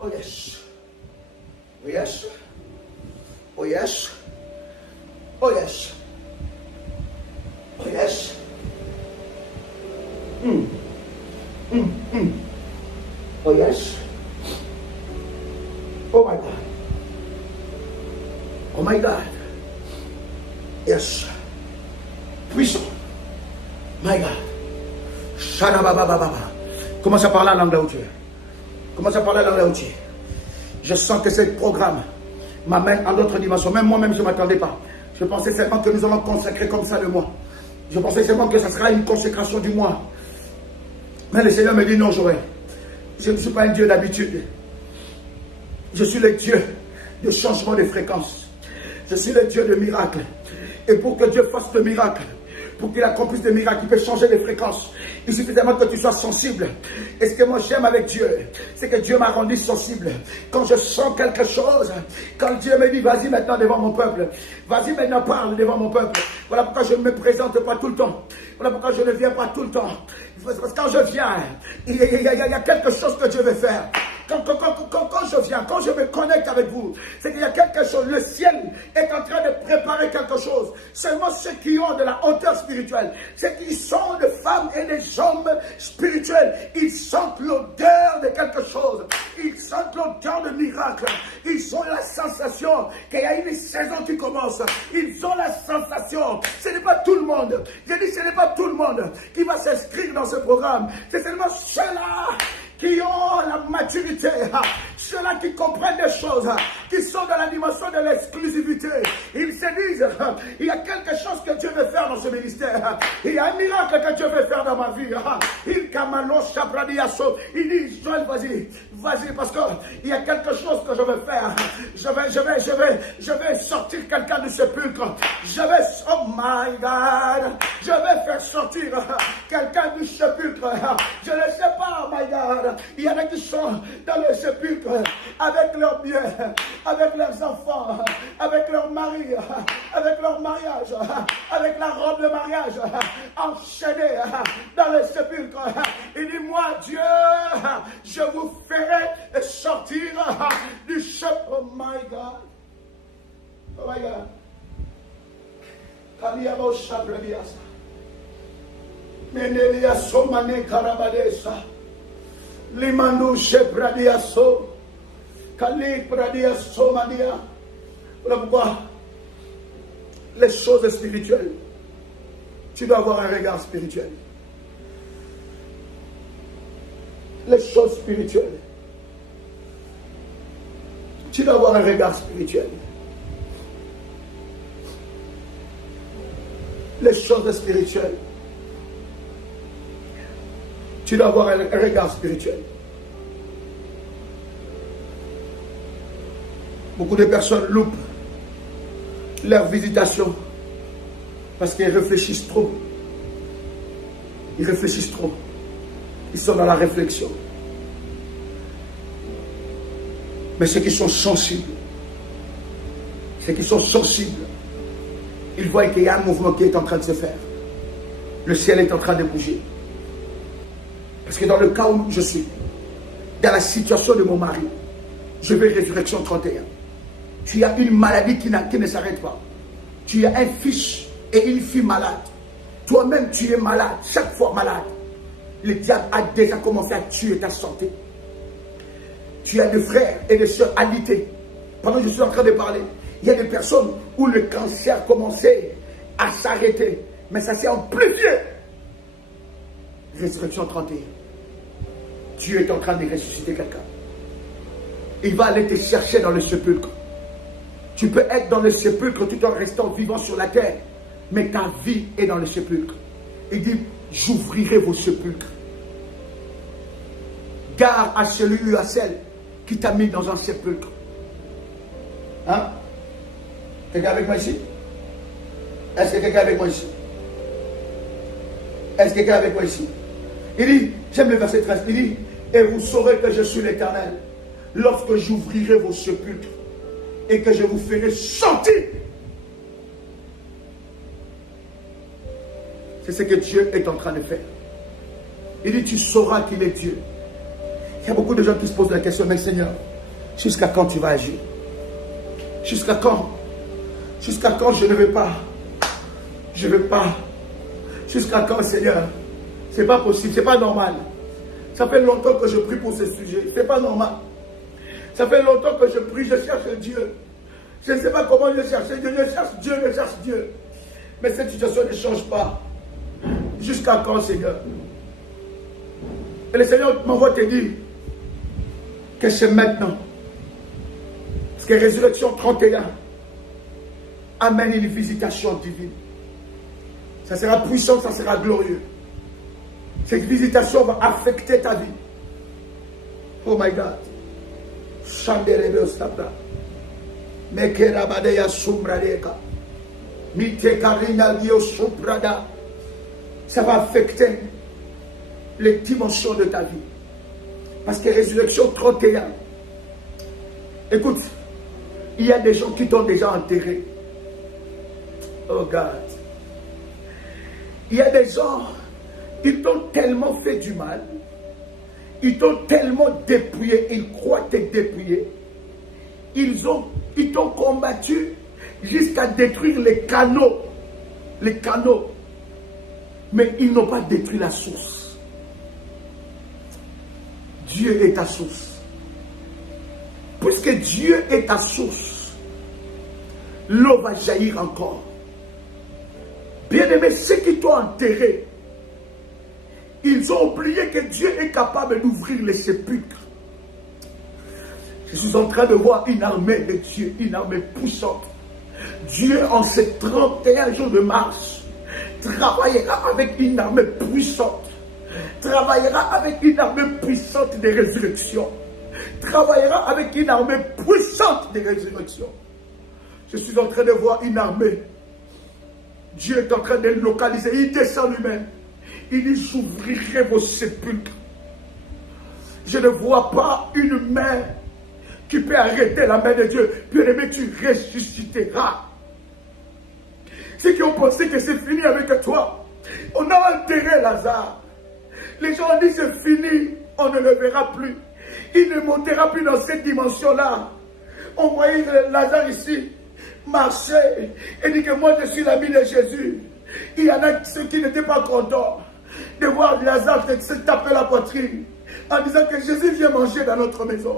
Oh yes. Oh yes. Oh yes. Oh yes. Oh yes. Oh yes. Oh my God. Oh my God. Yes. Puissant. My God. Shadababababa. Commence à parler en langue là où tu es. Commence à parler en langue là où tu es. Je sens que ce programme m'amène à d'autres dimensions. Même moi-même, je ne m'attendais pas. Je pensais seulement que nous allons consacrer comme ça le mois. Je pensais seulement que ça sera une consécration du mois. Mais le Seigneur me dit non, Joël. Je ne suis pas un Dieu d'habitude. Je suis le Dieu de changement de fréquence. Je suis le Dieu de miracles. Et pour que Dieu fasse le miracle, pour qu'il accomplisse des miracles, il peut changer de fréquence. Il suffit seulement que tu sois sensible. Et ce que moi j'aime avec Dieu, c'est que Dieu m'a rendu sensible. Quand je sens quelque chose, quand Dieu me dit vas-y maintenant devant mon peuple, vas-y maintenant parle devant mon peuple. Voilà pourquoi je ne me présente pas tout le temps. Voilà pourquoi je ne viens pas tout le temps. Parce que quand je viens, il y a quelque chose que Dieu veut faire. Quand je viens, quand je me connecte avec vous, c'est qu'il y a quelque chose. Le ciel est en train de préparer quelque chose. Seulement ceux qui ont de la hauteur spirituelle, ceux qui sont des femmes et des hommes spirituels, ils sentent l'odeur de quelque chose. Ils sentent l'odeur de miracle. Ils ont la sensation qu'il y a une saison qui commence. Ils ont la sensation. Ce n'est pas tout le monde. Je dis ce n'est pas tout le monde qui va s'inscrire dans ce programme. C'est seulement ceux-là qui ont la maturité, ceux-là qui comprennent des choses, qui sont dans la dimension de l'exclusivité. Ils se disent, il y a quelque chose que Dieu veut faire dans ce ministère. Il y a un miracle que Dieu veut faire dans ma vie. Il dit, Joël, vas-y, parce qu'il y a quelque chose que je veux faire. Je vais sortir quelqu'un du sépulcre. Oh my God, je vais faire sortir quelqu'un du sépulcre. Je ne sais pas, oh my God. Il y en a qui sont dans le sépulcre avec leurs biens, avec leurs enfants, avec leur mari, avec leur mariage, avec la robe de mariage, enchaînés dans le sépulcre. Il dit, moi Dieu, je vous ferai sortir du sépulcre. Oh my God. Oh my God. Kaliabo Shabradiasa. Menelia Somane Karabadesa. Limanu Shebradiaso. Kali Bradiaso Mania. Voilà pourquoi les choses spirituelles, tu dois avoir un regard spirituel. Les choses spirituelles, tu dois avoir un regard spirituel. Les choses spirituelles, tu dois avoir un regard spirituel. Beaucoup de personnes loupent leur visitation parce qu'ils réfléchissent trop. Ils réfléchissent trop. Ils sont dans la réflexion. Mais ceux qui sont sensibles, ils voient qu'il y a un mouvement qui est en train de se faire. Le ciel est en train de bouger. Parce que dans le cas où je suis, dans la situation de mon mari, je vais Résurrection 31. Tu as une maladie qui ne s'arrête pas. Tu as un fils et une fille malade. Toi-même, tu es malade, chaque fois malade. Le diable a déjà commencé à tuer ta santé. Tu as des frères et des soeurs alités. Pendant que je suis en train de parler, il y a des personnes où le cancer commençait à s'arrêter. Mais ça s'est amplifié. Résurrection 31. Dieu est en train de ressusciter quelqu'un. Il va aller te chercher dans le sépulcre. Tu peux être dans le sépulcre tout en restant vivant sur la terre. Mais ta vie est dans le sépulcre. Il dit, j'ouvrirai vos sépulcres. Garde à celui ou à celle qui t'a mis dans un sépulcre. Hein? Quelqu'un avec moi ici? Est-ce que quelqu'un avec moi ici? Est-ce que quelqu'un avec moi ici? Il dit, j'aime le verset 13, il dit, et vous saurez que je suis l'Éternel, lorsque j'ouvrirai vos sépulcres et que je vous ferai sortir. C'est ce que Dieu est en train de faire. Il dit, tu sauras qu'il est Dieu. Il y a beaucoup de gens qui se posent la question, mais Seigneur, Jusqu'à quand tu vas agir? Jusqu'à quand? Jusqu'à quand je ne vais pas? Je ne vais pas. Jusqu'à quand, Seigneur? C'est pas possible, c'est pas normal. Ça fait longtemps que je prie pour ce sujet. C'est pas normal. Ça fait longtemps que je prie, je cherche Dieu. Je ne sais pas comment je cherche Dieu. Je cherche Dieu, je cherche Dieu. Mais cette situation ne change pas. Jusqu'à quand, Seigneur? Et le Seigneur m'envoie te dire que c'est maintenant. Parce que Résurrection 31 amène une visitation divine. Ça sera puissant, ça sera glorieux. Cette visitation va affecter ta vie. Oh my God. Chanderebe ostapla. Mekerabadeya sumbradeka. Mitekarina dio suprada. Ça va affecter les dimensions de ta vie. Parce que Résurrection 31. Écoute, il y a des gens qui t'ont déjà enterré. Oh God. Il y a des gens, ils t'ont tellement fait du mal, ils t'ont tellement dépouillé, ils croient te dépouiller, ils t'ont combattu jusqu'à détruire les canaux, mais ils n'ont pas détruit la source. Dieu est ta source. Puisque Dieu est ta source, l'eau va jaillir encore. Bien-aimés, ceux qui t'ont enterré, ils ont oublié que Dieu est capable d'ouvrir les sépulcres. Je suis en train de voir une armée de Dieu, une armée puissante. Dieu, en ces 31 jours de mars, travaillera avec une armée puissante. Travaillera avec une armée puissante de résurrection. Travaillera avec une armée puissante de résurrection. Je suis en train de voir une armée. Dieu est en train de localiser. Il descend lui-même. Il dit, j'ouvrirai vos sépulcres. Je ne vois pas une main qui peut arrêter la main de Dieu. Bien-aimé, tu ressusciteras. Ceux qui ont pensé que c'est fini avec toi, on a enterré Lazare. Les gens ont dit, c'est fini, on ne le verra plus. Il ne montera plus dans cette dimension-là. On voyait Lazare ici marcher et dit que moi je suis l'ami de Jésus. Il y en a ceux qui n'étaient pas contents de voir Lazare se taper la poitrine en disant que Jésus vient manger dans notre maison.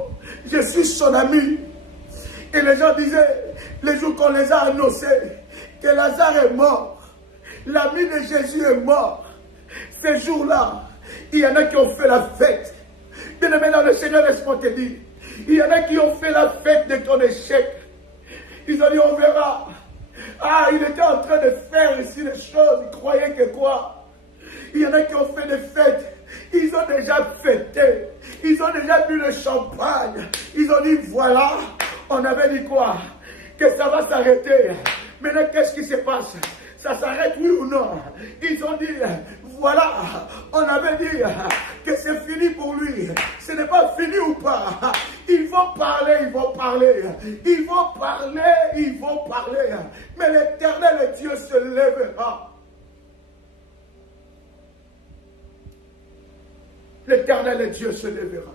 Je suis son ami. Et les gens disaient, les jours qu'on les a annoncés, que Lazare est mort. L'ami de Jésus est mort. Ces jours-là, il y en a qui ont fait la fête. Bien maintenant, le Seigneur, laisse-moi te dire, il y en a qui ont fait la fête de ton échec. Ils ont dit, on verra. Ah, il était en train de faire ici des choses. Ils croyaient que quoi? Il y en a qui ont fait des fêtes. Ils ont déjà fêté. Ils ont déjà bu le champagne. Ils ont dit, voilà. On avait dit quoi? Que ça va s'arrêter. Maintenant, qu'est-ce qui se passe? Ça s'arrête, oui ou non? Ils ont dit, voilà, on avait dit que c'est fini pour lui. Ce n'est pas fini ou pas? Ils vont parler, ils vont parler. Ils vont parler, ils vont parler. Mais l'Éternel Dieu se lèvera. L'Éternel Dieu se lèvera.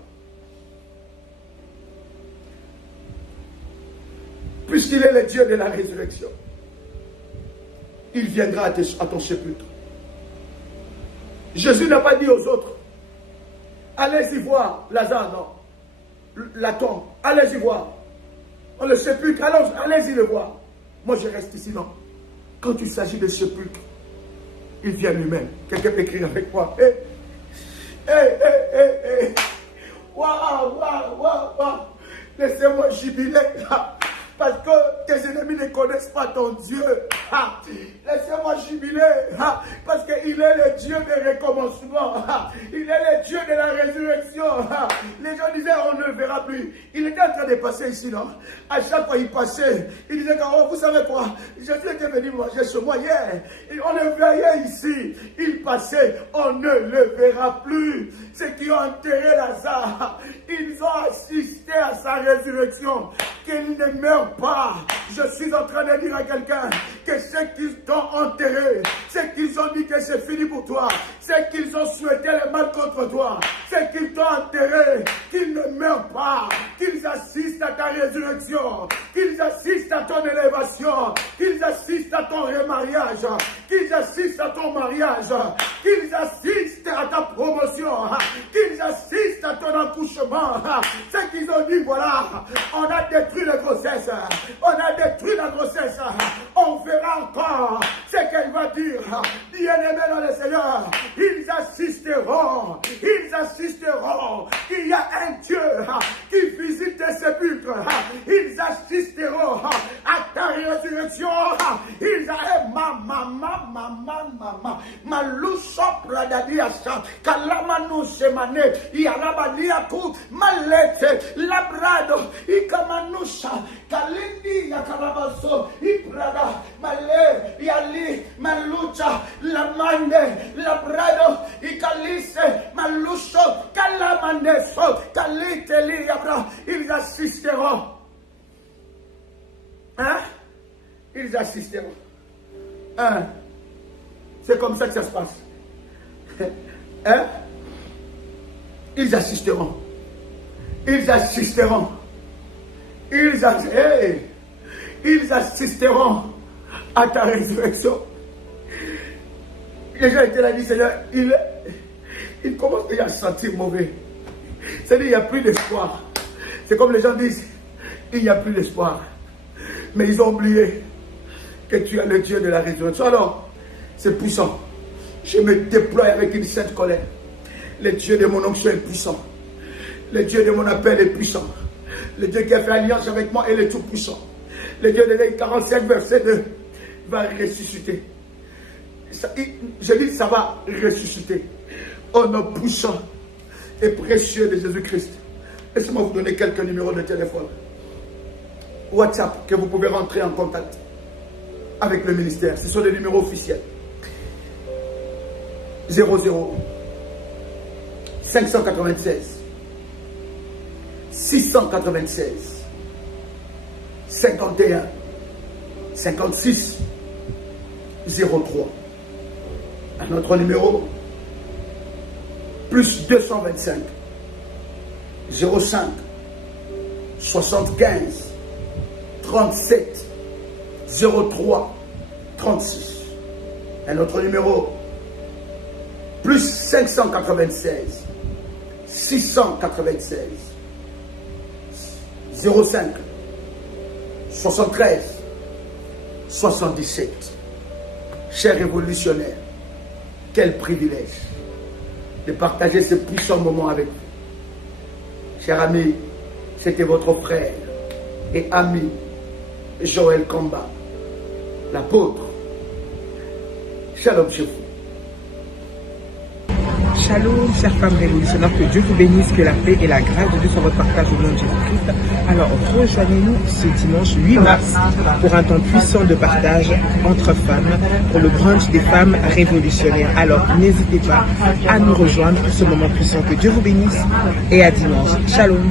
Puisqu'il est le Dieu de la résurrection, il viendra à ton sépulcre. Jésus n'a pas dit aux autres, allez-y voir Lazare, non, la tombe, allez-y voir. On le sépulcre, allez-y le voir. Moi je reste ici, non. Quand il s'agit de sépulcre, il vient lui-même. Quelqu'un peut écrire avec moi. Waouh. Laissez-moi jubiler. Parce que tes ennemis ne connaissent pas ton Dieu. Laissez-moi jubiler. Parce qu'il est le Dieu des recommencements. Il est le Dieu de la résurrection. Les gens disaient, on ne le verra plus. Il était en train de passer ici, non? À chaque fois il passait, il disait, oh, vous savez quoi? Jésus était venu manger chez moi hier. Et on le voyait ici. Il passait, on ne le verra plus. Ceux qui ont enterré Lazare, ils ont assisté à sa résurrection. Qu'il ne meurt pas, Je suis en train de dire à quelqu'un que ce qu'ils t'ont enterré, ce qu'ils ont dit que c'est fini pour toi, ce qu'ils ont souhaité le mal contre toi, ce qu'ils t'ont enterré, qu'ils ne meurent pas, qu'ils assistent à ta résurrection, qu'ils assistent à ton élévation, qu'ils assistent à ton remariage, qu'ils assistent à ton mariage, qu'ils assistent à ta promotion, qu'ils assistent à ton accouchement. Ce qu'ils ont dit, voilà, on a détruit la grossesse, on a détruit la grossesse, on verra encore ce qu'elle va dire. Bien-aimés dans le Seigneur, ils assisteront. Il y a un Dieu qui visite les sépulcres. Ils assisteront à ta résurrection. Ils malete labrado ikamanusha kalindi yakarabaso iprada male yali malucha lamande labrado ikalise malusho kalamande so kaliteli yabra. Ils assisteront. Hein? Ils assisteront. Hein? C'est comme ça que ça se passe. Hein? Ils assisteront. Ils assisteront. Ils assisteront à ta résurrection. Les gens étaient là, dit Seigneur, il commence déjà à se sentir mauvais. C'est-à-dire, il n'y a plus d'espoir. C'est comme les gens disent, il n'y a plus d'espoir. Mais ils ont oublié que tu es le Dieu de la résurrection. Alors, c'est puissant. Je me déploie avec une sainte colère. Le Dieu de mon onction est puissant. Le Dieu de mon appel est puissant. Le Dieu qui a fait alliance avec moi est le tout puissant. Le Dieu de l'Ésaïe 45 verset 2 va ressusciter. Je dis ça va ressusciter. Au nom puissant et précieux de Jésus-Christ. Laissez-moi vous donner quelques numéros de téléphone. WhatsApp que vous pouvez rentrer en contact avec le ministère. Ce sont des numéros officiels. 00 596 696 51 56 03. Un autre numéro, plus 225 05 75 37 03 36. Un autre numéro, plus 596 696 05 73 77. Chers révolutionnaires, quel privilège de partager ce puissant moment avec vous. Chers amis, c'était votre frère et ami Joël Kamba, l'apôtre. Shalom chez vous. Shalom, chers femmes révolutionnaires, que Dieu vous bénisse, que la paix et la grâce de Dieu soient votre partage au nom de Jésus-Christ. Alors, rejoignez-nous ce dimanche 8 mars pour un temps puissant de partage entre femmes, pour le brunch des femmes révolutionnaires. Alors, n'hésitez pas à nous rejoindre pour ce moment puissant. Que Dieu vous bénisse et à dimanche. Shalom.